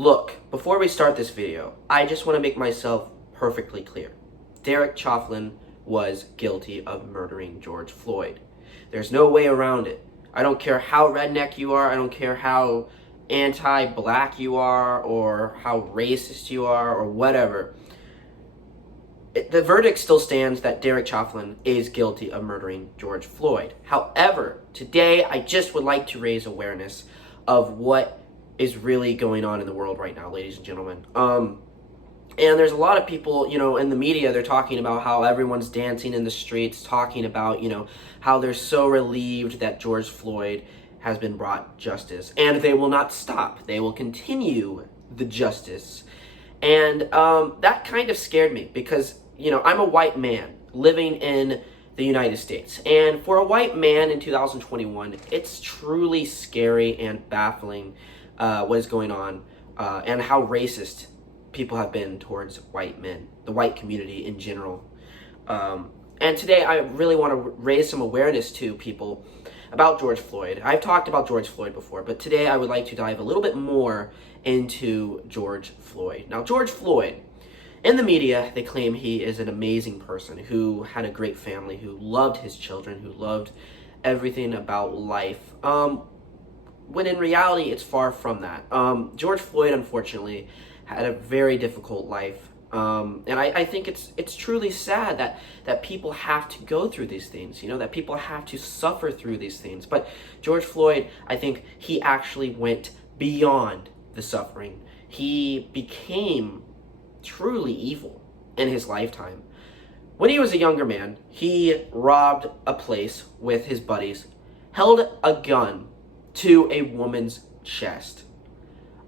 Look, before we start this video, I just want to make myself perfectly clear. Derek Chauvin was guilty of murdering George Floyd. There's no way around it. I don't care how redneck you are, I don't care how anti-black you are, or how racist you are, or whatever. The verdict still stands that Derek Chauvin is guilty of murdering George Floyd. However, today I just would like to raise awareness of what is really going on in the world right now, ladies and gentlemen. And there's a lot of people, in the media, they're talking about how everyone's dancing in the streets, talking about, how they're so relieved that George Floyd has been brought justice. And they will not stop. They will continue the justice. And that kind of scared me because, I'm a white man living in the United States. And for a white man in 2021, it's truly scary and baffling what is going on and how racist people have been towards white men, the white community in general. And today I really want to raise some awareness to people about George Floyd. I've talked about George Floyd before, but today I would like to dive a little bit more into George Floyd. Now, George Floyd, in the media, they claim he is an amazing person who had a great family, who loved his children, who loved everything about life. When in reality, it's far from that. George Floyd, unfortunately, had a very difficult life. And I think it's truly sad that people have to go through these things, that people have to suffer through these things. But George Floyd, I think he actually went beyond the suffering. He became truly evil in his lifetime. When he was a younger man, he robbed a place with his buddies, held a gun to a woman's chest,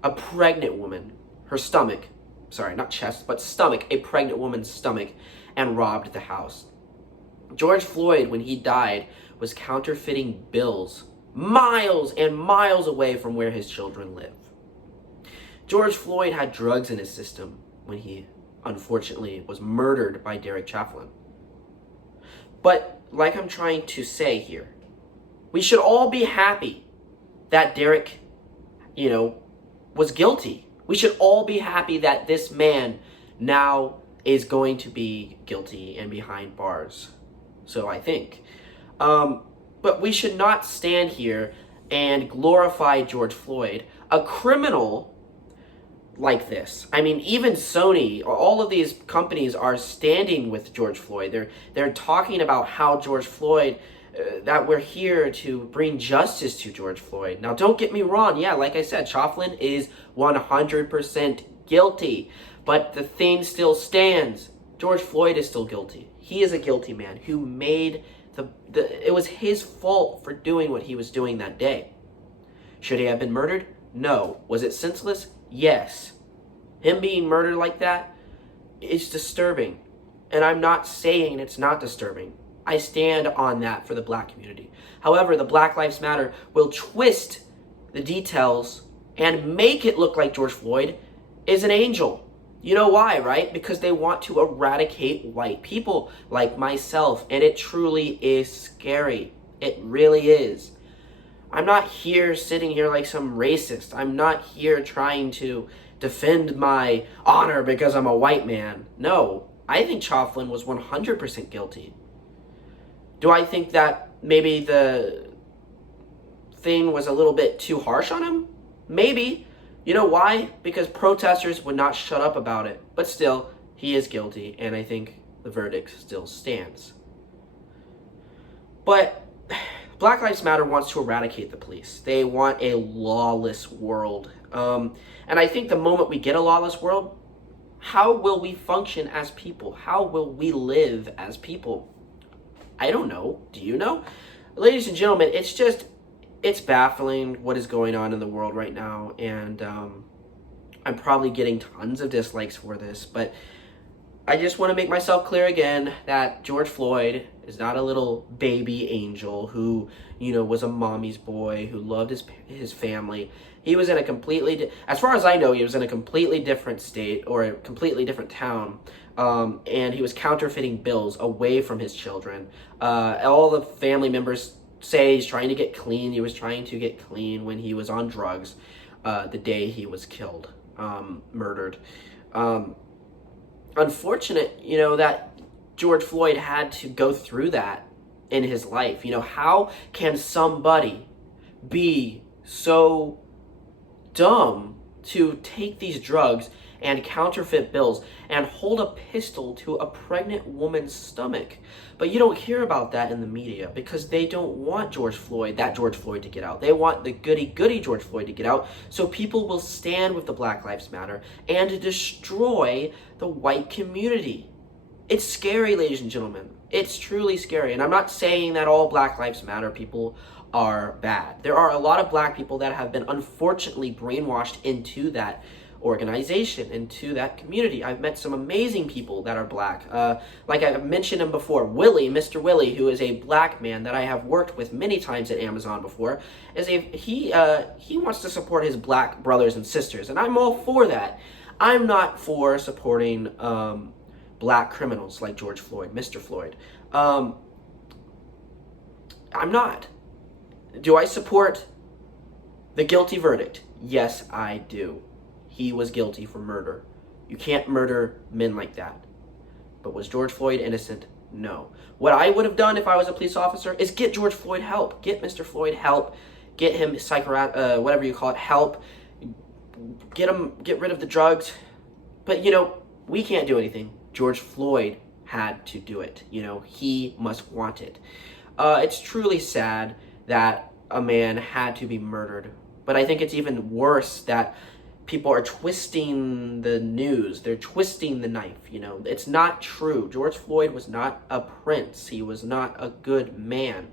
a pregnant woman, her stomach, sorry, not chest, but stomach, a pregnant woman's stomach, and robbed the house. George Floyd, when he died, was counterfeiting bills miles and miles away from where his children live. George Floyd had drugs in his system when he, unfortunately, was murdered by Derek Chauvin. But, like I'm trying to say here, we should all be happy that Derek, was guilty. We should all be happy that this man now is going to be guilty and behind bars. So I think. But we should not stand here and glorify George Floyd, a criminal like this. I mean, even Sony, all of these companies are standing with George Floyd. They're talking about how George Floyd, that we're here to bring justice to George Floyd. Now, don't get me wrong. Yeah, like I said, Chauvin is 100% guilty. But the thing still stands. George Floyd is still guilty. He is a guilty man who made it was his fault for doing what he was doing that day. Should he have been murdered? No. Was it senseless? Yes. Him being murdered like that is disturbing. And I'm not saying it's not disturbing. I stand on that for the black community. However, the Black Lives Matter will twist the details and make it look like George Floyd is an angel. You know why, right? Because they want to eradicate white people like myself. And it truly is scary. It really is. I'm not here sitting here like some racist. I'm not here trying to defend my honor because I'm a white man. No, I think Chauvin was 100% guilty. Do I think that maybe the thing was a little bit too harsh on him? Maybe. You know why? Because protesters would not shut up about it. But still, he is guilty, and I think the verdict still stands. But Black Lives Matter wants to eradicate the police. They want a lawless world. And I think the moment we get a lawless world, how will we function as people? How will we live as people? I don't know. Do you know? Ladies and gentlemen, it's baffling what is going on in the world right now. And I'm probably getting tons of dislikes for this. But I just want to make myself clear again that George Floyd is not a little baby angel who, was a mommy's boy, who loved his family. He was in a as far as I know, he was in a completely different state or a completely different town. And he was counterfeiting bills away from his children. All the family members say he's trying to get clean. He was trying to get clean when he was on drugs the day he was killed. murdered. Unfortunate, that George Floyd had to go through that in his life. How can somebody be so dumb to take these drugs and counterfeit bills and hold a pistol to a pregnant woman's stomach? But you don't hear about that in the media because they don't want that George Floyd to get out. They want the goody-goody George Floyd to get out so people will stand with the Black Lives Matter and to destroy the white community. It's scary, ladies and gentlemen. It's truly scary. And I'm not saying that all Black Lives Matter people are bad. There are a lot of black people that have been unfortunately brainwashed into that organization, into that community. I've met some amazing people that are black. Like I mentioned him before, Mr. Willie, who is a black man that I have worked with many times at Amazon before, he wants to support his black brothers and sisters, and I'm all for that. I'm not for supporting black criminals like George Floyd, Mr. Floyd. I'm not. Do I support the guilty verdict? Yes, I do. He was guilty for murder. You can't murder men like that. But was George Floyd innocent? No. What I would have done if I was a police officer is get George Floyd help. Get Mr. Floyd help. Get him whatever you call it, help. Get rid of the drugs. But we can't do anything. George Floyd had to do it. He must want it. It's truly sad that a man had to be murdered. But I think it's even worse that people are twisting the news. They're twisting the knife. It's not true. George Floyd was not a prince. He was not a good man.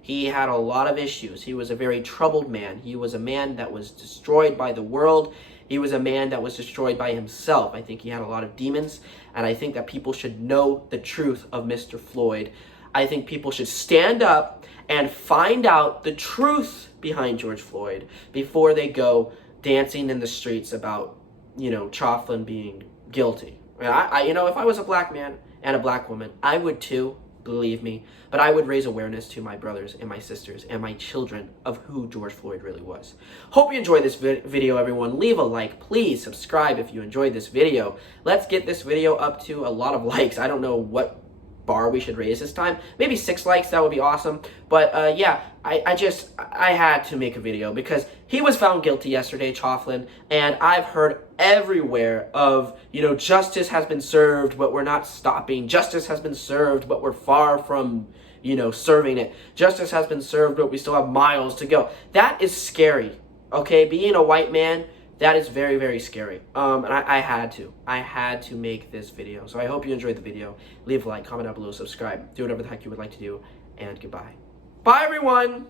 He had a lot of issues. He was a very troubled man. He was a man that was destroyed by the world. He was a man that was destroyed by himself. I think he had a lot of demons, and I think that people should know the truth of Mr. Floyd. I think people should stand up and find out the truth behind George Floyd before they go dancing in the streets about, Chauvin being guilty. If I was a black man and a black woman, I would too, believe me, but I would raise awareness to my brothers and my sisters and my children of who George Floyd really was. Hope you enjoyed this video, everyone. Leave a like. Please subscribe if you enjoyed this video. Let's get this video up to a lot of likes. I don't know what bar we should raise this time. Maybe 6 likes, that would be awesome. But yeah, I had to make a video because he was found guilty yesterday, Chauvin, and I've heard everywhere of, justice has been served, but we're not stopping. Justice has been served, but we're far from, serving it. Justice has been served, but we still have miles to go. That is scary, okay? Being a white man, that is very, very scary. And I had to make this video. So I hope you enjoyed the video. Leave a like, comment down below, subscribe, do whatever the heck you would like to do, and goodbye. Bye, everyone!